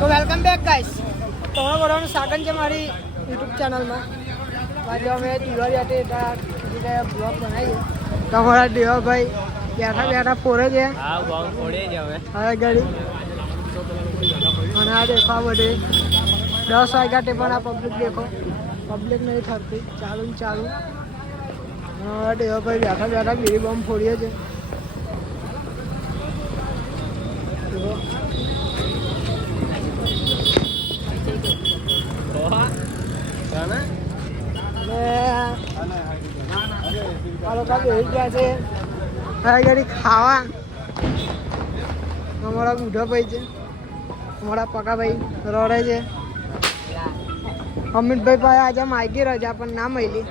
તો welcome back guys. તમારા બધાનું સ્વાગત છે મારી યુટ્યુબ ચેનલમાં. આજે અમે દિવાળી હતી એટલે બ્લોગ બનાવીએ. તમારા દેવાભાઈ બેઠા બેઠા ફોરે છે. હવે ગાડી અને આ દેખો આ બધી 10 વાગ્યા તે પણ આ પબ્લિક દેખો. પબ્લિક નહીં થતી ચાલુ ને ચાલુ. હવે દેવાભાઈ બેઠા બેઠા બીડી બોમ્બ ફોડીએ છે. ખાવા અમારા બુઢા ભાઈ છે, અમારા પકા ભાઈ રડે છે. અમિતભાઈ ભાઈ આજે માગી રજા પણ ના મળી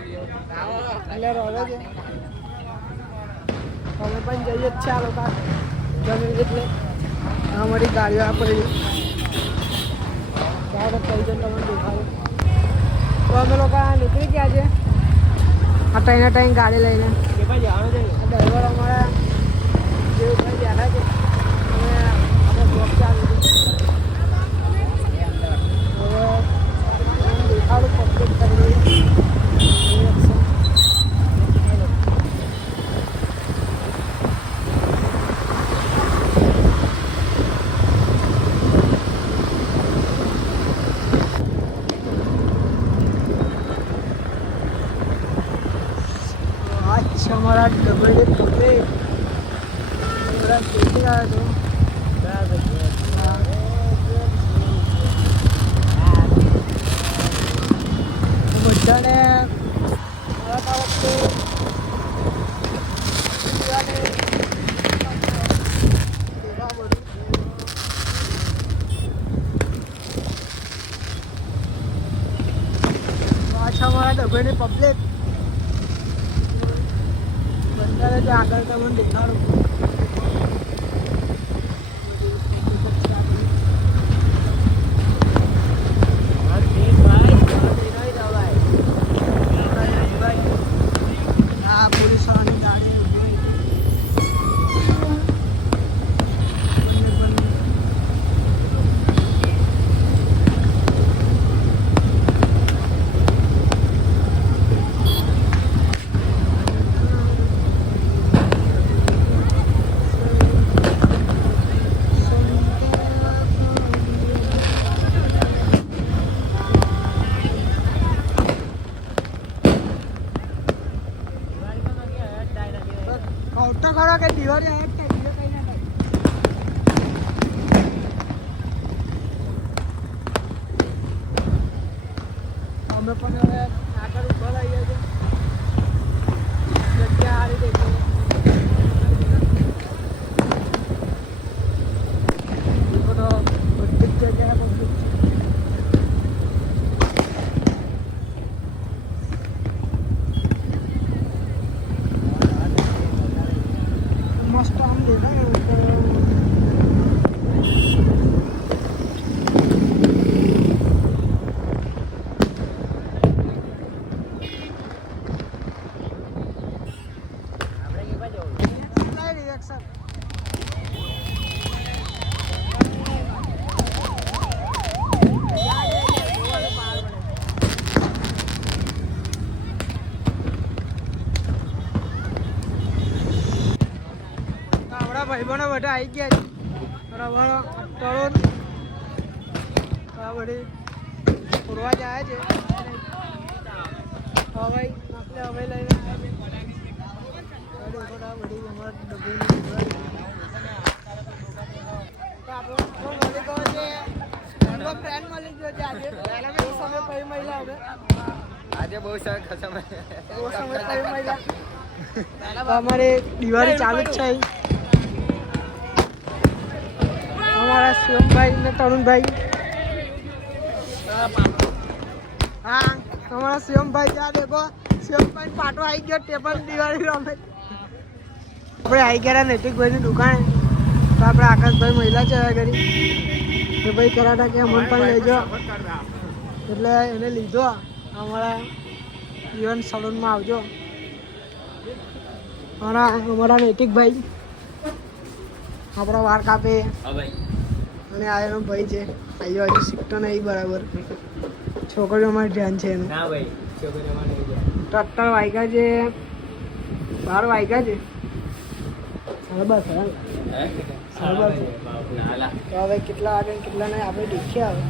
એટલે રડે છે. અમે પણ જઈએ જ છે આ લોકો જમીન એટલે અમારી ગાડીઓ પડી ત્યારે કઈ જણ તમને દેખાડું. તો અમે લોકો નીકળી ગયા છે આ ટાઈમ ગાડી લઈને. ડ્રાઈવર અમારા જેવું ભાઈ બેઠા છે અને આપણે બ્લોક ચાલુ છે. હવે દેખાડું પબ્લિક કરી हमारा डबल पकड़े पूरा देखी रहा तो बच्चा अच्छा हमारा डबल पब्लिक આગળ તમને દેખાડું. હા પોલીસ વાળાની ગાડી તો ખરો કે દિવાળી આવે કે બીજો કઈ ના થાય. અમે પણ હવે આગળ ઉભા રહીએ છીએ. જગ્યા સારી દેખાય બધી જગ્યાએ પબ્લિક છે. મસ્ત આમ દેખાય રિએક્શન. ભાઈબંધો બધા આવી ગયા છે. અમારો તળોદ આ બધી ફરવા જાય છે. હવાઈ આપણે હવાઈ લઈને બધી અમારા ફ્રેન્ડ મળી ગયો છે આજે. બહુ સમય પછી મહિલા હવે આજે બહુ સમય પછી મહિલા. અમારે દિવાળી ચાલુ જ છે. हमारा शिवम भाई ने तरुण भाई हाँ हमारा शिवम भाई क्या देखो शिवम भाई पाटो आई गया टेबल दिवाળી रमे. આપણે આવી ગયા નૈતિક ભાઈની દુકાને. તો આપણે આકાશભાઈ મહિલા છે ઘરી કે ભાઈ કરાટા કે અમન પણ લઈ જાઓ એટલે એને લીધો. અમારા જીવન સલૂનમાં આવજો. અમારા નૈતિક ભાઈ આપણો વાર કાપે અને આ એનો ભાઈ છે આયો હજુ શીખતો નહીં બરાબર છોકરીઓમાં ધ્યાન છે એનું ના ભાઈ છોકરીઓમાં નહીં જાય. તો 17 વાગ્યા છે 12 વાગ્યા છે બસ હે? સાડા બાર. ના લા. તો હવે કેટલા વાગે ને કેટલા નહીં આપણે દેખીએ હવે